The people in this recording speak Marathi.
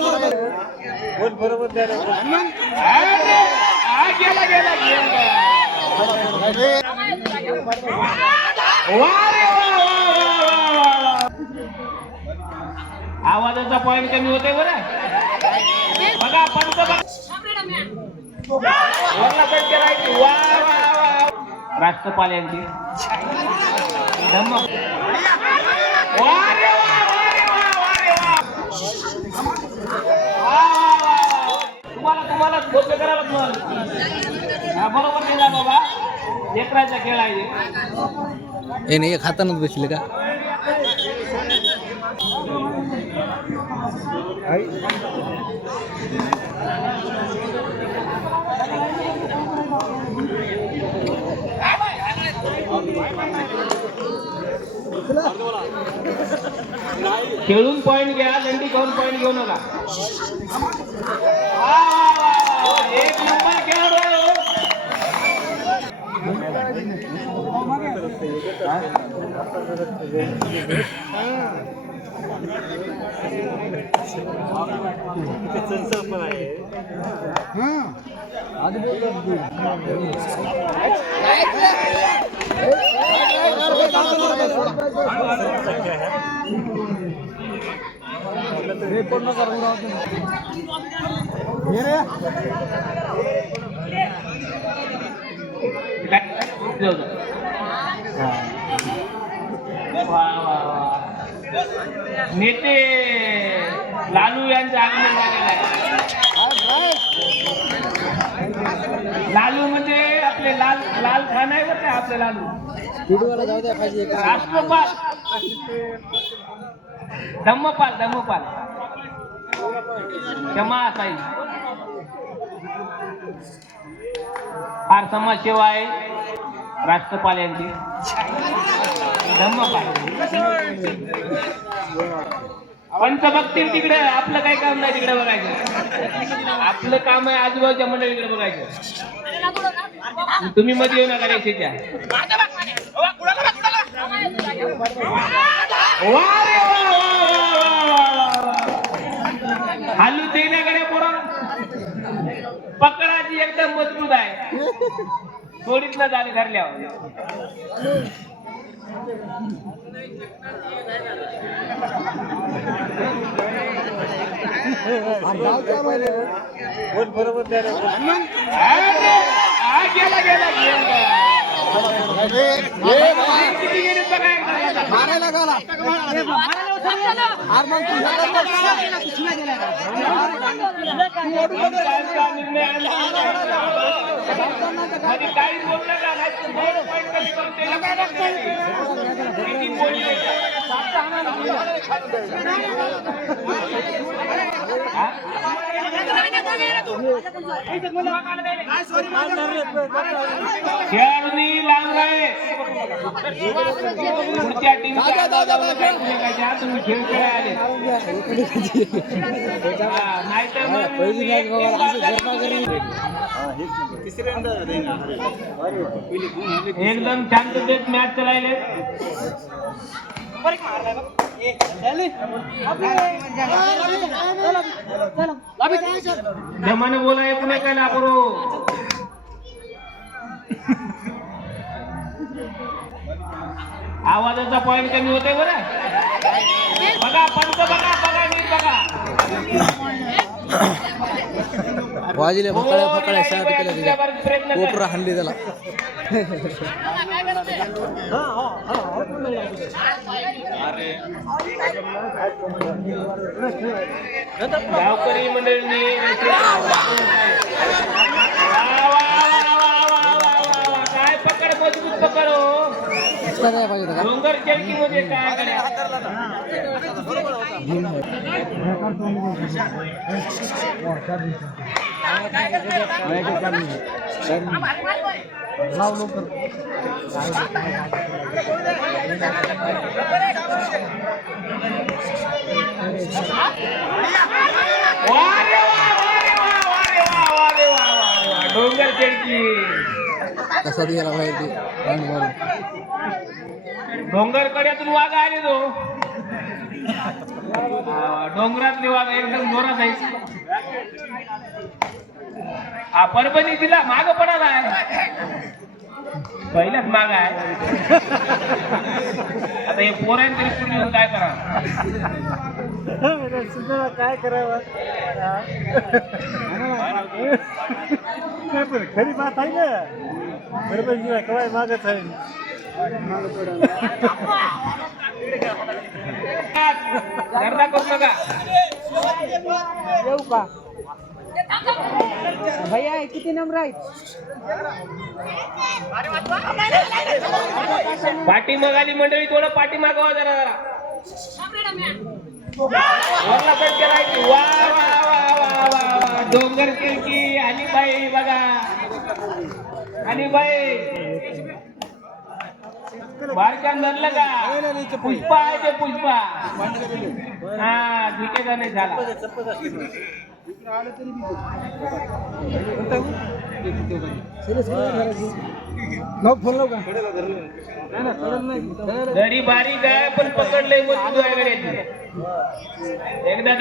अरे, बरोबर गेला गेला आवाजाचा पॉईंट कमी होते बरं. बघा पंच राष्ट्रपाल यांची धम्म वा रे वा, वा रे वा, वा रे वा. वा, वा, वा, वा. तुम्हाला तुम्हाला गोष्ट करावं मग हा, बरोबर केला बाबा लेकराचा खेळ आहे हे नाही एक हातानच बसले का खेळून पॉइंट घ्या लंडी खाऊन पॉइंट घेऊ नका. एक नंबर नेते लालू यांचं आगमन झालेलं आहे. लालू म्हणजे आपले लाल लाल खान आहे बरं आपले लालू? राष्ट्रपाल. धम्मपाल धम्मपाल. क्षमा असाई फार समाजसेवा आहे. राष्ट्रपाल यांची. बघतील तिकडे आपलं काही काम नाही तिकडे बघायचं. आपलं काम आहे आजूबाजूच्या मंडळीकडे बघायचं. तुम्ही मध्ये येऊ नका रेषेच्या वा रे वा, वा, वा, वा, वा, वा. हालू देण्याकडे पोरा पकडाची एकदम मजबूत आहे. थोडीच न झाली धरल्यावर अरे, हा, गेला. आणि काही बोललं का नाही तर दोन point कमी करून दिले. किती बोलले? खेळाडूंनी लांब पुढच्या टीमच्या तुम्ही खेळ खेळायला नाहीतर मग मॅच एकदम शांततेत मॅच जमाने बोलाय पुन्हा काय ना करू आवाजाचा पॉईंट कमी होतोय बरं. बघा पंच बघा बघा मी बघा. वाजिले फकड्या हो, फकड्या शाळा केल्या त्याच्या. कोपरा हाणली त्याला गावकरी मंडळींनी. काय पकड मजबूत पकड हो डोंगर चडकी मध्ये काय लाव लवकर डोंगर चडकी कसा गेला बाहेर ते राऊंड डोंगरकड्यातून वाघ आले तो डोंगरातली डोंगरातले वाघ एकदम जोरात आहे हा परभणी जिल्हा माग पडाला आहे. पहिल्याच माग आहे. आता हे पोरांनी तरी पूर्ण काय करा काय करावं? खरी बात आहे ना बरोबर तुला कवाय मागत आहे गर्दा करू नका. येऊ का? भैया किती नंबर आहेत? पाठीमाग आली मंडळी थोडं पाठीमागावा जरा. जरा वरला कट वा वा वा वा वा वा. डोंगर केलकी आणि बाई बघा. आणि बाई बारक्यान धरलं का पुष्पा आहे ते पुष्पा. हा झुकेचा नाही झाला. घरी बारीक आहे पण पकडले मग एकदा